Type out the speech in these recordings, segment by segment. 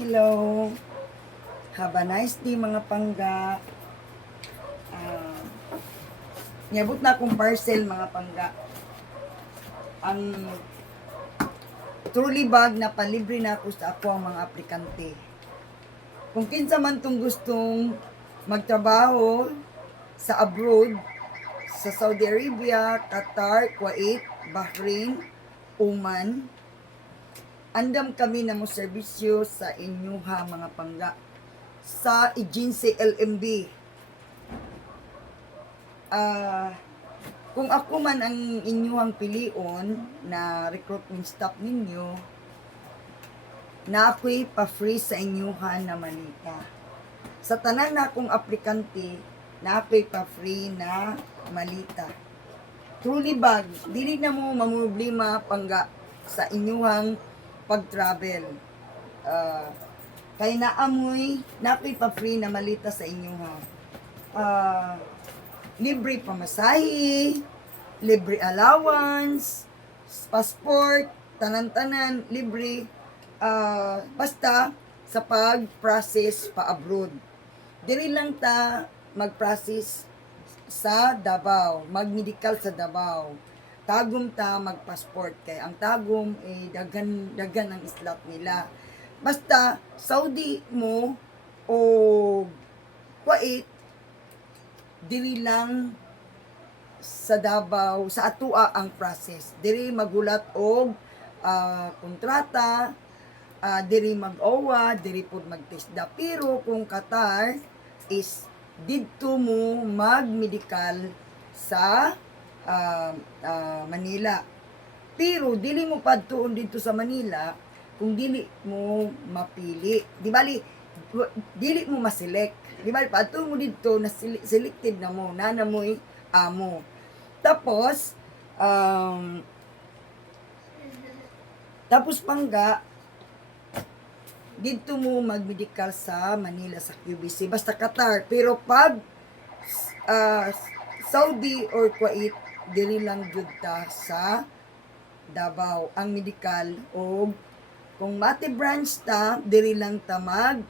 Hello. Have a nice day mga pangga. Uh, Niabot na akong parcel mga pangga. Ang truly bag na palibre na ako sa ako ang mga aplikante. Kung kinsa man tong gustong magtrabaho sa abroad, sa Saudi Arabia, Qatar, Kuwait, Bahrain, Oman, andam kami na mo serbisyo sa inyuha mga pangga sa agency LMB. Kung ako man ang inyuhang pilion na recruitment staff ninyo, na ako'y pa-free sa inyuhan na malita. Sa tanan na akong aplikante, na ako'y pa-free na malita. Truly bag, dili na mo mamroblema pangga sa inyuhang pag-travel. Kay naamoy, na ako'y pa-free na malita sa inyuha. Libre pamasahe, libre allowance, passport, tanan-tanan, libre, basta sa pag-process pa abroad. Dili lang ta mag-process sa Davao, mag-medical sa Davao. Tagum ta mag-passport kay ang tagum dagan ang slot nila. Basta Saudi mo o Kuwait, dili lang sa Davao, sa atua ang process. Diri magulat og kontrata, diri mag-OWA, diri pod mag-TESDA. Pero kung Qatar is didto mo mag-medical sa Manila. Pero dili mo padtuon dito sa Manila kung dili mo mapili. Dili mo ma-select. Di ba, pato mo dito, na selected na mo, nana mo'y amo. Tapos, pangga, dito mo mag-medical sa Manila, sa QBC, basta Qatar. Pero pag Saudi or Kuwait, dili lang jud ta sa Davao ang medical, o kung mati branch ta, dili lang ta mag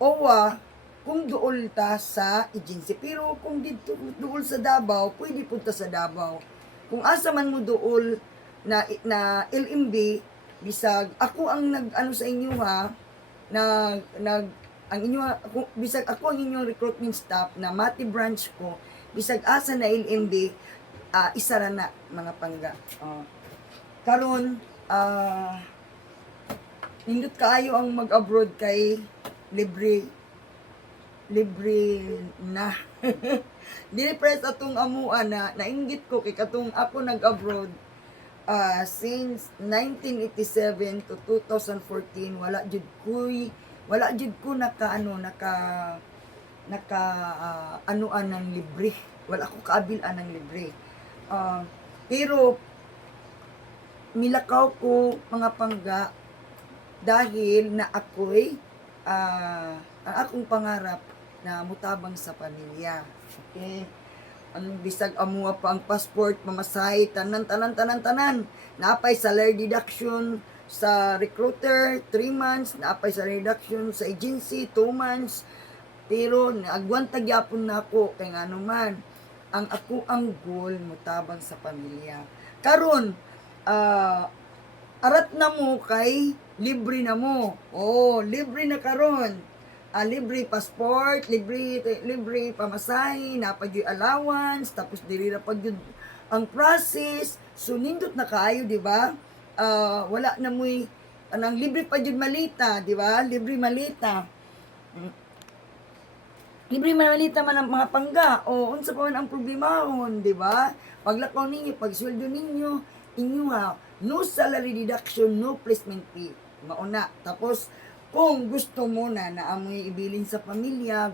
OWA kung duol ta sa agency. Pero kung dito duol sa Davao, pwede punta sa Davao. Kung asa man mo duol na LMB, bisag ako ang nag-ano sa inyo ha, ang inyo, bisag ako ang inyong recruitment staff na mati branch ko, bisag asa na LMB, isa ra na mga pangga. Karon nindot kaayo ang mag-abroad kay libre na. Dili press atong amuan na nainggit ko kay katong ako nag-abroad since 1987 to 2014, wala jud ko naka anuan ng libre. Wala ko kaabilan ng libre. Pero milakaw ko mga pangga dahil na ako'y ang akong pangarap na mutabang sa pamilya. Okay? Ang bisag amuha pa ang passport, mamasahe, tanan. Naapay salary deduction sa recruiter, 3 months. Naapay salary deduction sa agency, 2 months. Pero naagwanta gyapon na ako kay nga naman ang ako ang goal mutabang sa pamilya. Karon arat na mo kay libre na mo. Libre na karon. Libre passport, libre pamasahe, napagyo allowance, tapos dili na pag ang process. So nindot na kaayo, di ba? Wala na mo'y anang libre pa jud malita, di ba? Libre malita. Libre malita man ang mga pangga. Unsa pa man ang problemahon, di ba? Paglakaw ninyo, pagsweldo ninyo, no salary deduction, no placement fee. Mauna. Tapos, kung gusto mo na naamoy ibilin sa pamilya,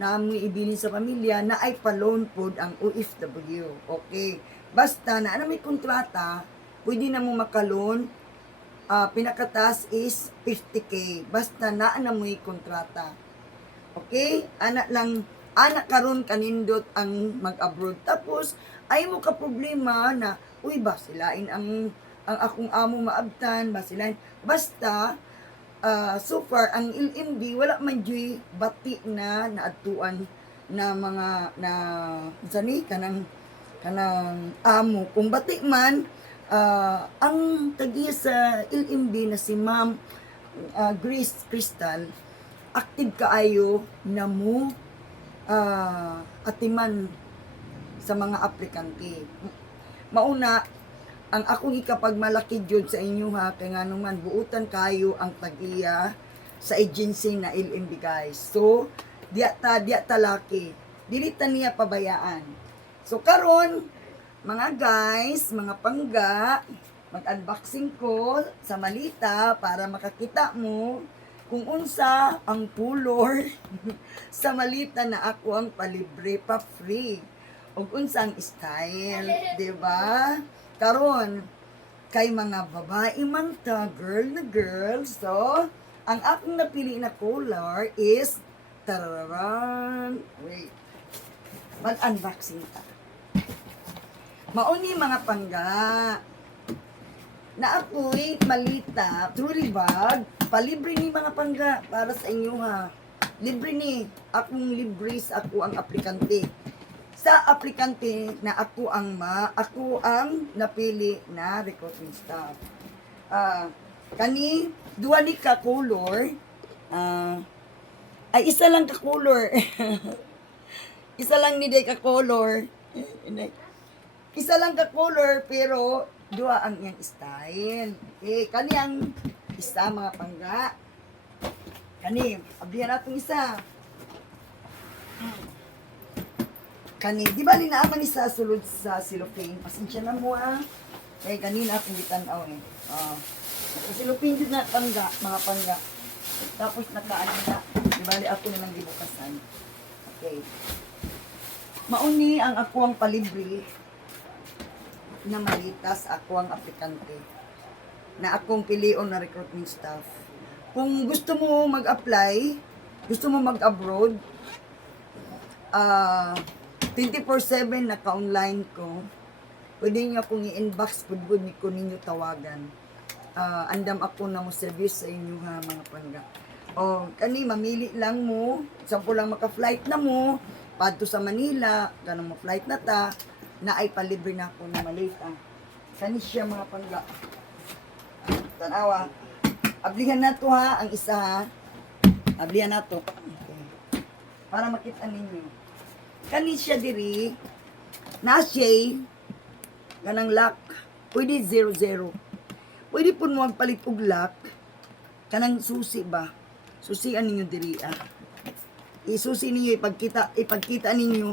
naamoy ibilin sa pamilya, na ay pa-loan pod ang OFW. Okay? Basta na may kontrata, pwede na mo makaloan. Pinakatas is 50K. Basta na mo'y kontrata. Okay? Anak karon kanindot ang mag-abroad. Tapos, ay mo ka problema na, uy ba, silain ang ang akong amo maabtan basilan basta so far ang LMD wala man jud bati na naadtuan na mga na sani kanang amo kung bati man ang tagiya sa LMD na si Ma'am Grace Crystal active kaayo na mo atiman sa mga aplikante. Mauna, ang akong ikapagmalaki jud sa inyo ha, kay nga naman buutan kayo ang tagiya sa agency na LMB guys. So, diya ta laki. Dili ta niya pabayaan. So, karon mga guys, mga pangga, mag-unboxing ko sa malita para makakita mo kung unsa ang color sa malita na ako ang palibre pa free. Ug unsang style, di ba? Karon kay mga babae man ta, girl na girl. So, ang akong napili na color is tararan. Wait. Mag-unboxing ta. Mauni mga pangga. Na ako'y malita, truly bag, palibre ni mga pangga para sa inyo ha. Libre ni, akong libre sa ako ang aplikante. Sa aplikante na ako ang napili na recruiting staff. Kani duwa ni ka color, ay isa lang ka color. Isa lang ni day ka color. Isa lang ka color pero duwa ang iyang style. Okay, kani ang isa mga pangga. Kani, abihan natong isa. Kani, di ba linaaman ni sa sulod sa cellophane? Pasensya na mo kaya kanina akong gitanaw eh. Cellophane din na pangga, mga pangga. Tapos nakaano na, di ba ako nilang gibukasan. Okay. Mauni ang ako ang palibre na malitas ako ang aplikante na akong pilion na recruitment staff. Kung gusto mo mag-apply, gusto mo mag-abroad, 24/7 naka-online ko. Pwede niyo akong i-inbox, pwede ko ninyo tawagan. Andam ako na mo service sa inyo ha, mga pangga. O, kani, mamili lang mo, sampo lang maka-flight na mo, padto sa Manila, ganun mo flight na ta, na ay palibre na ako na malita. Kani siya mga pangga. Tanawa. Ablihan na to ha, ang isa ha. Ablihan na to. Okay. Para makita ninyo. Kani siya diri, na siya, ganang lock, pwede 0-0. Pwede po mo magpalit og lock, kanang susi ba? Susian ninyo diri isusi ninyo, ipagkita ninyo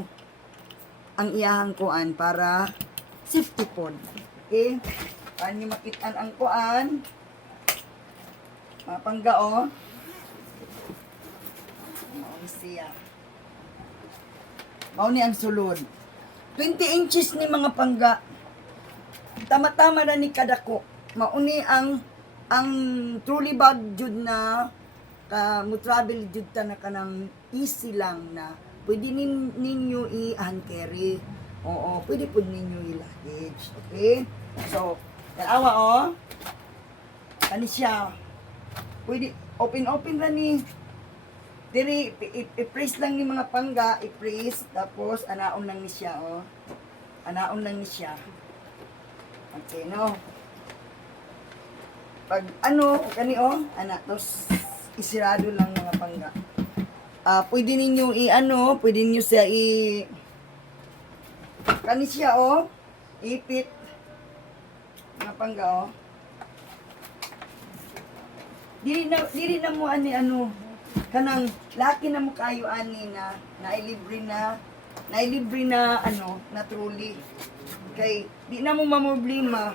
ang iyahang kuan para safety pod. Okay? Para nyo makitaan ang kuan. Mga pangga o. Siya. Mao ni ang sulod. 20 inches ni mga pangga. Tama-tama na ni kadako. Mauni ang trolley bag jud na mo travel jud ta na kanang easy lang na pwede ninyo i-hand carry. Oo, pwede pud ninyo i-luggage. Okay? So, dalawa oh. Kani siya. Pwede open ra ni. Diri, i-press lang ni mga pangga, i-press, tapos anaon lang ni siya, oh. Anaon lang ni siya. Okay, no? Pag kani, oh, tapos isirado lang mga pangga. Pwede ninyo pwede ninyo siya kani siya, oh, ipit. Mga pangga, oh. Dili na mo kanang laki na mo kayo ani na nailibre na na truly kay di na mo mamroblema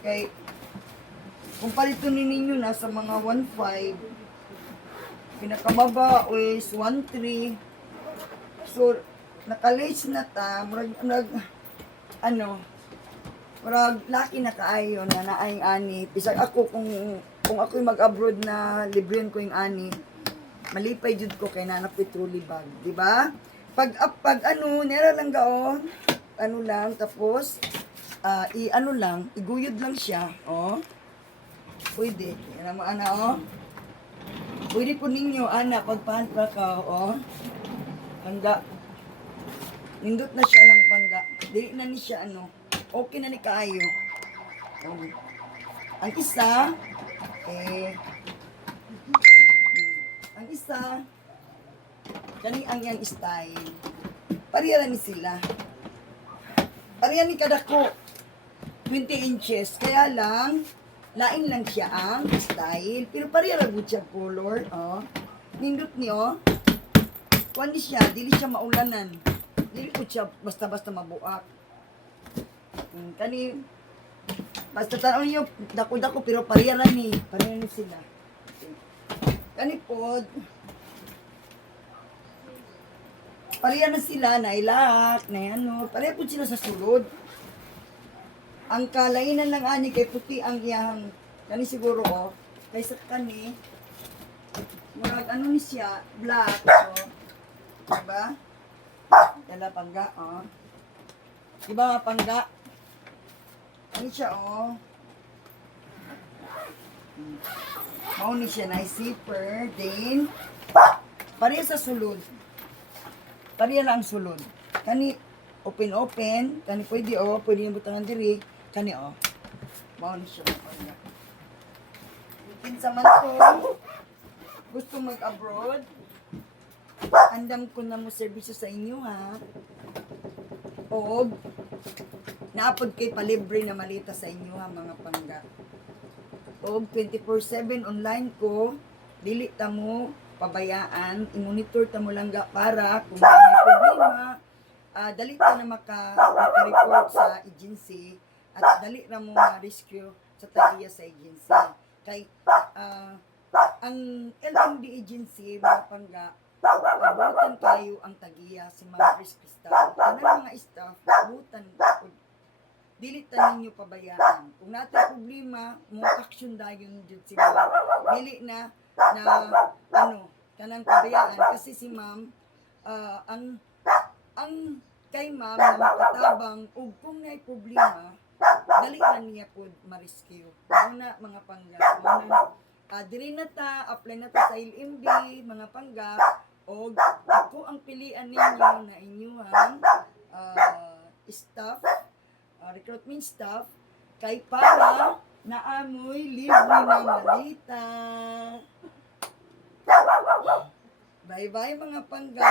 kay kung palito ninyo na sa mga 1.5 pinakamaba is 1.3 so naka-lace na ta murag laki na kaayo na naay ani bisag ako kung ako'y mag-abroad na librehan ko yung ani, malipay jud ko kay nanak trolley bag, di ba? Pag nera lang gaon, lang tapos i-ano lang, iguyod lang siya, oh. Pwede. Yan mo, ana, oh. Pwede po ninyo, ana, pagpahan pa ka, oh. Pangga. Nindot na siya lang pangga. Dili na ni siya, ano. Okay na ni kaayo. Oh. Ang isa, ang isa, kani ang yan style. Pareha ni sila. Pareha ni kadako. 20 inches. Kaya lang, lain lang siya ang style. Pero pareha lang siya color. Oh. Nindot niyo. Kuwan di siya. Dili siya maulanan. Dili po siya basta-basta mabuak. Kani, basta tanaw niyo, dako-dako, pero pareha lang ni. Pareha ni sila. Kani po, pareha na sila, na ilak, na ano, pareha po sila sa sulod. Ang kalainan lang ani kay puti ang iyang, kani siguro oh, kaysa kani, murag ano ni siya, black, so, diba? Dala pangga, oh. Diba mga pangga? Ano siya, oh. Mauni siya na zipper, then, pareha sa sulod. Pareha lang ang sulod. Kani, open, kani pwede, oh, pwede yung butangan diri, kani, oh. Mauni siya mga pangga. Kinsa man to, gusto mag-abroad, andam ko na mo serbisyo sa inyo, ha. O, naapod kay palibre na malita sa inyo, ha, mga pangga. O, 24/7 online ko, dili ta mo pabayaan, i-monitor ta mo lang ga para kung may problema, dali ta na maka-report sa agency at dali ra mo ma-rescue sa tagiya sa agency. Kay, ang LMD agency, mga pangga, butan kayo ang tagiya sa mga rescue staff. Kanang mga staff, butan dili ta ninyo pabayaan. Kung natin problema, mo action dayon jud si ma'am. Dili na ano, kanang pabayaan kasi si ma'am ang kay ma'am na makatabang ug kung may problema, dali na niya pud ma-rescue. Muna mga pangga, diri na ta, apply na ta sa LMD, mga pangga, o ako ang pilian ninyo na inyuhang staff, recruitment staff, kay para naamoy libre na malita. Bye-bye mga pangga.